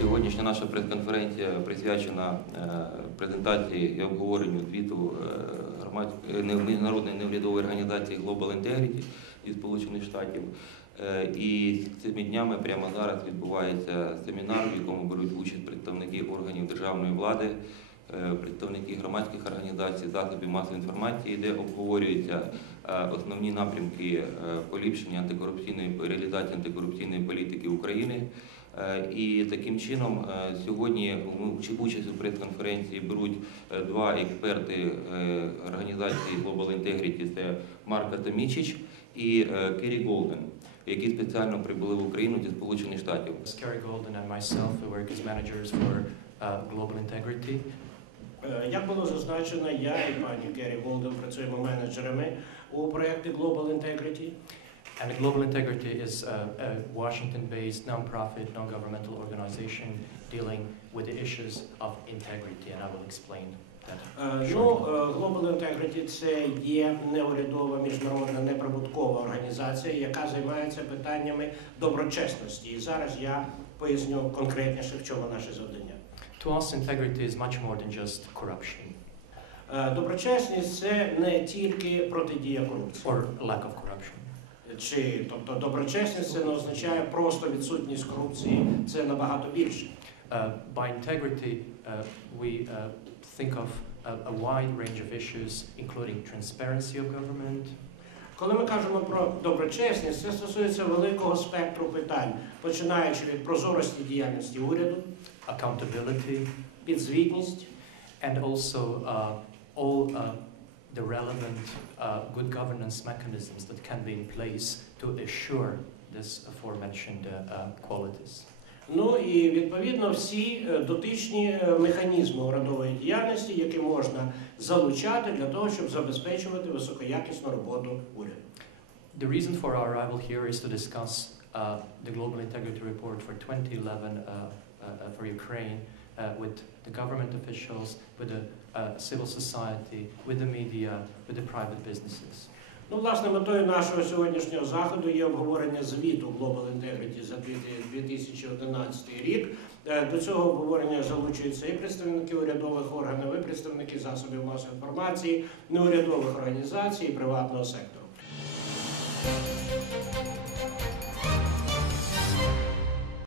Сьогоднішня наша прес-конференція присвячена е, презентації і обговоренню звіту е, не- міжнародної неврядової організації Global Integrity із Сполучених Штатів. Е, І цими днями прямо зараз відбувається семінар, в якому беруть участь представники органів державної влади, е, представники громадських організацій, засобів масової інформації, де обговорюються е, основні напрямки е, поліпшення антикорупційної реалізації антикорупційної політики України. Е, І таким чином е, сьогодні участь у прес-конференції беруть е, два експерти е, організації Global Integrity, це Марка Томічич і е, Керрі Голден, які спеціально прибули в Україну зі Сполучених Штатів. Scary Golden and myself, we work uh, Global Integrity. Е, Як було зазначено, я і пані Керрі Голден працюємо менеджерами у проєкті Global Integrity. And Global Integrity is a, a Washington-based non-profit, non-governmental organization dealing with the issues of integrity, and I will explain that. Е, Ну, е, Global Integrity – це є неурядова міжнародна неприбуткова організація, яка займається питаннями доброчесності. І зараз я поясню конкретніше, в чому наше завдання. To us, integrity is much more than just corruption Е, Доброчесність це не тільки протидія корупції. or lack of corruption. Чи тобто доброчесність це не означає просто відсутність корупції, це набагато більше. Uh, by integrity, uh, we uh, think of a, a wide range of issues, including transparency of government, Коли ми кажемо про доброчесність, це стосується великого спектру питань, починаючи від прозорості діяльності уряду, accountability, підзвітність, and also uh, all uh, the relevant uh, good governance mechanisms that can be in place to assure this aforementioned uh, uh, qualities. Ну і відповідно всі е, дотичні е, механізми урядової діяльності, які можна залучати для того, щоб забезпечувати високоякісну роботу уряду. The reason for our arrival here is to discuss uh, the Global Integrity Report for 2011 uh, uh, for Ukraine uh, with the government officials, with the uh, civil society, with the media, with the private businesses. Ну, власне, метою нашого сьогоднішнього заходу є обговорення звіту Global Integrity за 2011 рік. Е, До цього обговорення залучуються і представники урядових органів, і представники засобів масової інформації, неурядових організацій і приватного сектору.